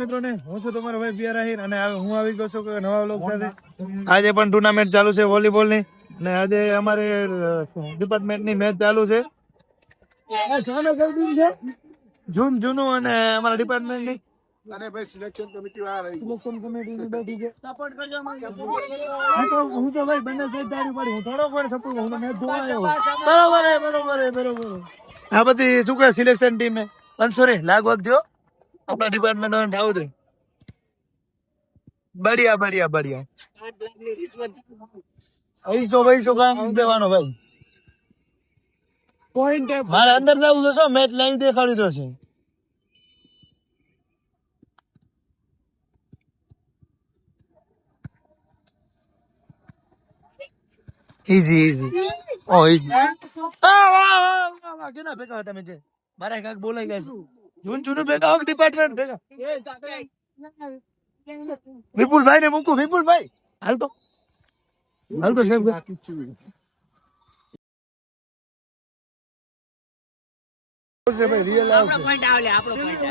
મિત્રોને હું છું તમારો ભાઈ પિયર આહિર અને હું આવી ગયો છું નવા વ્લોગ સાથે. આજે પણ ટુર્નામેન્ટ ચાલુ છે વોલીબોલ ની અને આજે અમારે ડિપાર્ટમેન્ટ ની મેચ ચાલુ છે. જૂનું અને અમારા ડિપાર્ટમેન્ટ ની અને ભાઈ સિલેક્શન કમિટી ની બેઠી છે. સપોર્ટ કરજો હું તો ભાઈ બંને સાઈડ દાડી પડી હું થોડો કોઈ સપોર્ટ હું મેચ જોવા આવ્યો. બરોબર. આ બધી શું કહે સિલેક્શન ટીમ ને અંસોરી લાગ વાગજો આપણા ડિપાર્ટમેન્ટ નું થવું જોઈએ. બઢિયા 800 કામ દેવાનો ભાઈ. પોઈન્ટ મારે અંદર જવું તો શું મેચ લાઈવ દેખાડી દો છે. ઈઝી ઓ ઈઝી કેના ભેગા હતા મેં મારા કાંક બોલાઈ ગયા જૂનું ભેગા ડિપાર્ટમેન્ટ ભેગા વિપુલભાઈ ને મૂકું. વિપુલભાઈ હાલ તો સાહેબ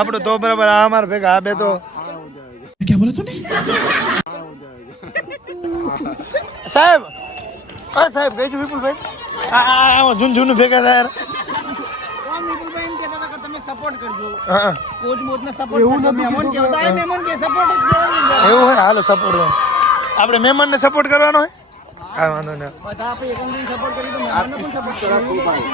આપડો તો બરાબર આ અમાર ભેગા આ બે તો ક્યાં બોલે તું સાહેબ સાહેબ કઈ છું વિપુલભાઈ જૂનું ભેગા થાય સપોર્ટ કરજો કોચ મોચ ને સપોર્ટ કરજો મહેમાન કે બતાય મહેમાન કે સપોર્ટ એવું હોય હાલો સપોર્ટ આપણે મહેમાન ને સપોર્ટ કરવાનો હોય હા વાંધો નહીં બધા આપણે એકંદરે સપોર્ટ કરી તો મહેમાન ને પણ સપોર્ટ કરો ભાઈ.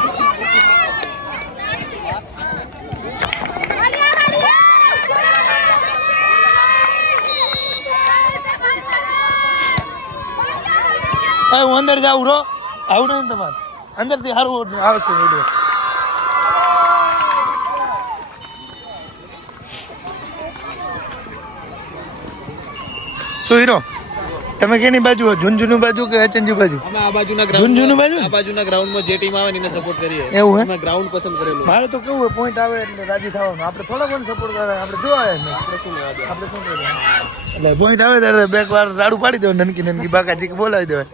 હું અંદર જાઉં રો આવડે ને તમારે અંદર થી સારું આવશે વિડીયો. શું હીરો તમે કેની બાજુ જૂનું બાજુ કે એચએનજી બાજુ? અમે આ બાજુના ગ્રાઉન્ડ જૂનું બાજુ આ બાજુના ગ્રાઉન્ડમાં જે ટીમ આવે એને સપોર્ટ કરીએ. એવું હે અમે ગ્રાઉન્ડ પસંદ કરેલું. મારે તો કેવું હોય પોઈન્ટ આવે એટલે રાજી થવાનું. આપણે થોડા પણ સપોર્ટ કરે આપણે જોવા આપણે શું કરીએ એટલે પોઈન્ટ આવે ત્યારે બે વાર રાડું પાડી દેવાનું નનકી બાકાજી બોલાવી દેવાય.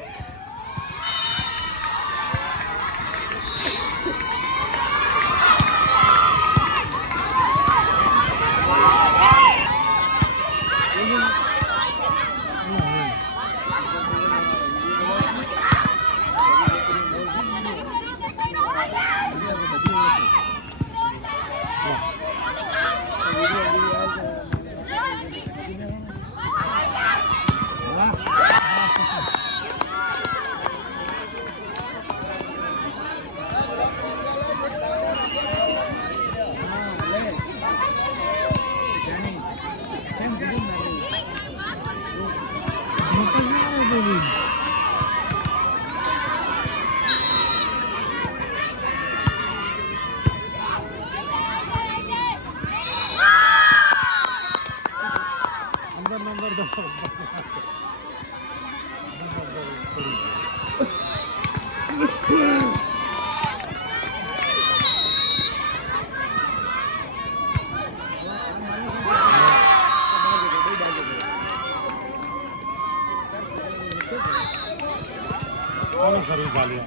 सर्विस वाली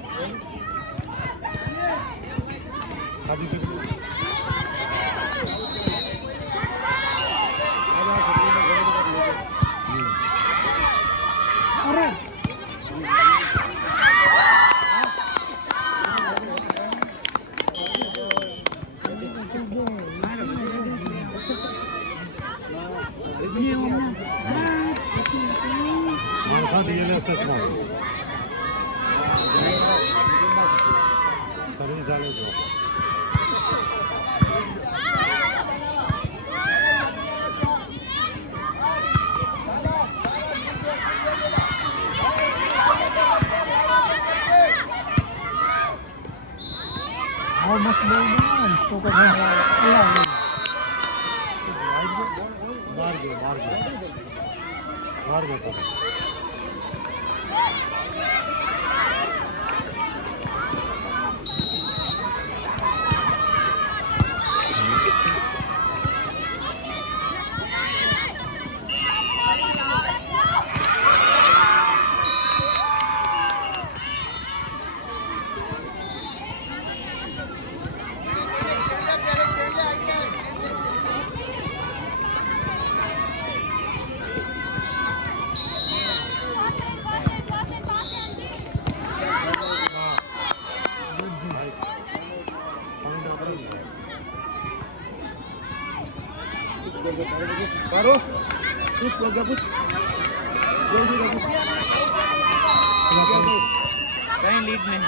सर्विस वाले how much more so ka बाहर કઈ લીડ નહીં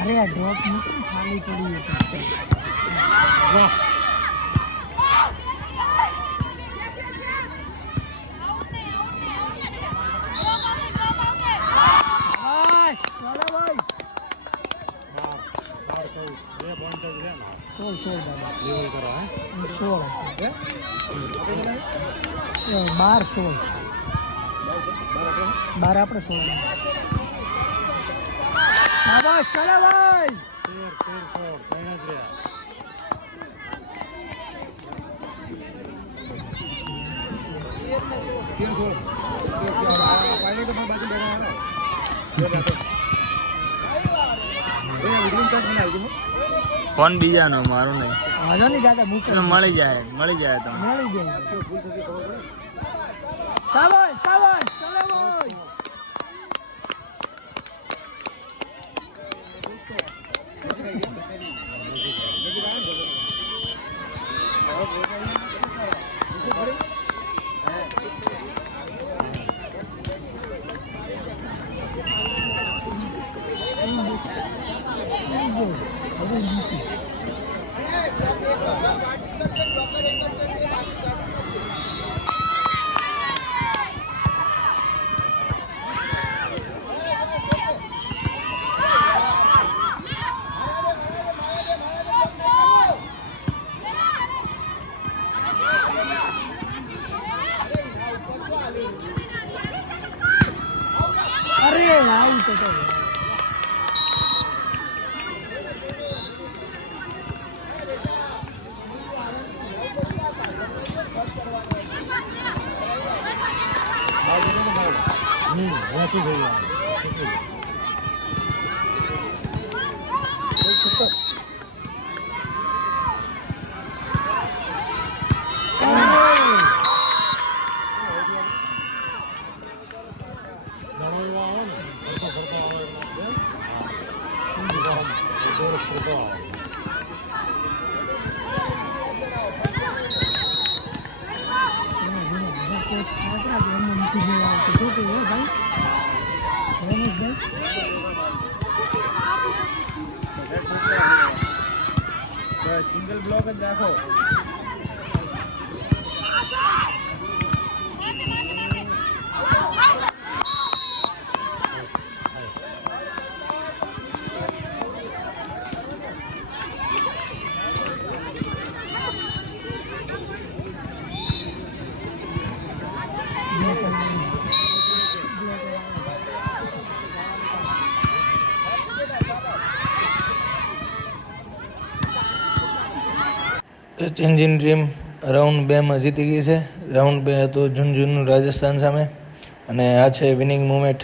અરે આ ડ્રોપ મૂકી ખાલી પડી બાર આપણે 16 શાબાશ ચાલે ભાઈ ફોન બીજાનો મારું નહીં વાંધો નહીં દાદા મૂકે મળી જાય તો મળી જાય શાબાશ શાબાશ ચાલે ભાઈ અરે આવું તો સિંગલ બ્લોક જ રાખો ચેન્જિંગ ડ્રીમ રાઉન્ડ 2માં જીતી ગઈ છે. રાઉન્ડ 2 હતું ઝુંઝુનુ રાજસ્થાન સામે અને આ છે વિનિંગ મુમેન્ટ.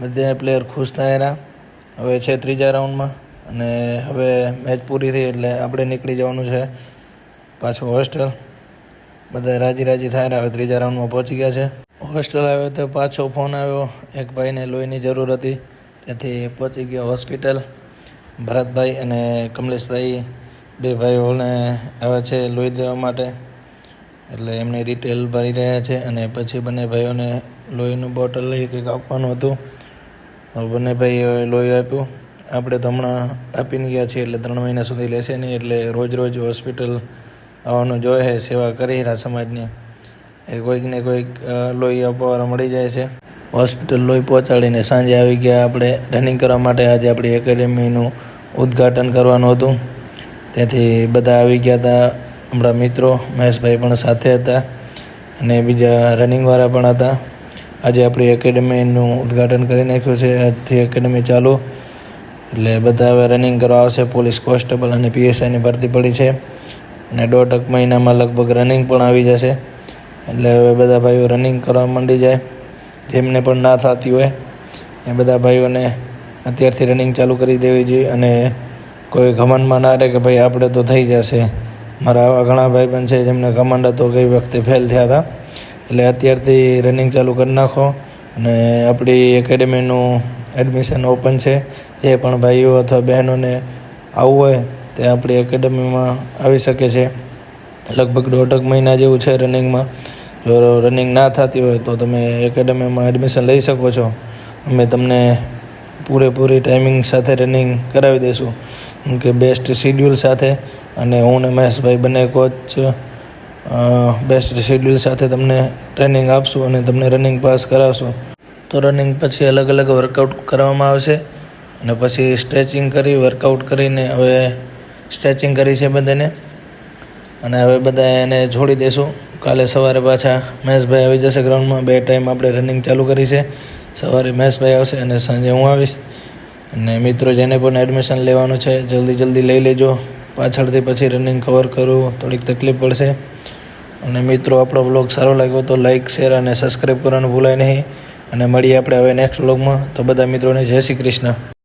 બધા પ્લેયર ખુશ થયેલા. હવે છે ત્રીજા રાઉન્ડમાં અને હવે મેચ પૂરી થઈ એટલે આપણે નીકળી જવાનું છે પાછું હોસ્ટેલ. બધા રાજી થયેલા. હવે ત્રીજા રાઉન્ડમાં પહોંચી ગયા છે. હોસ્ટેલ આવ્યો તો પાછો ફોન આવ્યો. એક ભાઈને લોહીની જરૂર હતી ત્યાંથી પહોંચી ગયો હોસ્પિટલ. ભરતભાઈ અને કમલેશભાઈ બે ભાઈઓને આવે છે લોહી દેવા માટે એટલે એમની ડિટેલ ભરી રહ્યા છે અને પછી બંને ભાઈઓને લોહીનું બોટલ લઈ કંઈક આપવાનું હતું. બંને ભાઈઓએ લોહી આપ્યું. આપણે તો હમણાં આપીને ગયા છીએ એટલે 3 મહિના સુધી લેશે નહીં એટલે રોજ હોસ્પિટલ આવવાનું જોઈએ છે. સેવા કરી રહ્યા સમાજની એ કોઈકને કોઈક લોહી આપવાવાળા મળી જાય છે. હોસ્પિટલ લોહી પહોંચાડીને સાંજે આવી ગયા આપણે રનિંગ કરવા માટે. આજે આપણી એકેડેમીનું ઉદ્ઘાટન કરવાનું હતું ત્યાંથી બધા આવી ગયા હતા. આપણા મિત્રો મહેશભાઈ પણ સાથે હતા અને બીજા રનિંગવાળા પણ હતા. આજે આપણી એકેડેમીનું ઉદ્ઘાટન કરી નાખ્યું છે. આજથી એકેડેમી ચાલુ એટલે બધા હવે રનિંગ કરવા આવશે. પોલીસ કોન્સ્ટેબલ અને પીએસઆઈની ભરતી પડી છે અને 1.5 મહિનામાં લગભગ રનિંગ પણ આવી જશે એટલે હવે બધા ભાઈઓ રનિંગ કરવા માંડી જાય. જેમને પણ ના થતી હોય એ બધા ભાઈઓને અત્યારથી રનિંગ ચાલુ કરી દેવી જોઈએ અને કોઈ ઘમંડમાં ના રહે કે ભાઈ આપણે તો થઈ જશે. મારા આવા ઘણા ભાઈબંધ છે જેમને કમાન્ડ હતો ગઈ વખતે ફેલ થયા હતા. એટલે અત્યારથી રનિંગ ચાલુ કરી નાખો. અને આપણી એકેડમીનું એડમિશન ઓપન છે. જે પણ ભાઈઓ અથવા બહેનોને આવવું હોય તે આપણી એકેડમીમાં આવી શકે છે. લગભગ 1.5 મહિના જેવું છે રનિંગમાં. જો રનિંગ ના થતી હોય તો તમે એકેડમીમાં એડમિશન લઈ શકો છો. અમે તમને પૂરેપૂરી ટાઈમિંગ સાથે રનિંગ કરાવી દઈશું, કેમ કે બેસ્ટ શિડ્યુલ સાથે. અને હું ને મહેશભાઈ બંને કોચ બેસ્ટ શિડ્યુલ સાથે તમને ટ્રેનિંગ આપશું અને તમને રનિંગ પાસ કરાવશું. તો રનિંગ પછી અલગ અલગ વર્કઆઉટ કરવામાં આવશે અને પછી સ્ટ્રેચિંગ કરી વર્કઆઉટ કરીને હવે સ્ટ્રેચિંગ કરી છે બધાને અને હવે બધા એને છોડી દઈશું. કાલે સવારે પાછા મહેશભાઈ આવી જશે ગ્રાઉન્ડમાં. 2 ટાઈમ આપણે રનિંગ ચાલુ કરી છે. સવારે મહેશભાઈ આવશે અને સાંજે હું આવીશ. અને મિત્રો જેને પણ એડમિશન લેવાનું છે જલ્દી લઈ લેજો. પાછળથી પછી રનિંગ કવર કરવું થોડીક તકલીફ પડશે. અને મિત્રો આપણો વ્લોગ સારો લાગ્યો તો લાઇક શેર અને સબસ્ક્રાઈબ કરવાનું ભૂલાય નહીં. અને મળીએ આપણે હવે નેક્સ્ટ વ્લોગમાં. તો બધા મિત્રોને જય શ્રી કૃષ્ણ.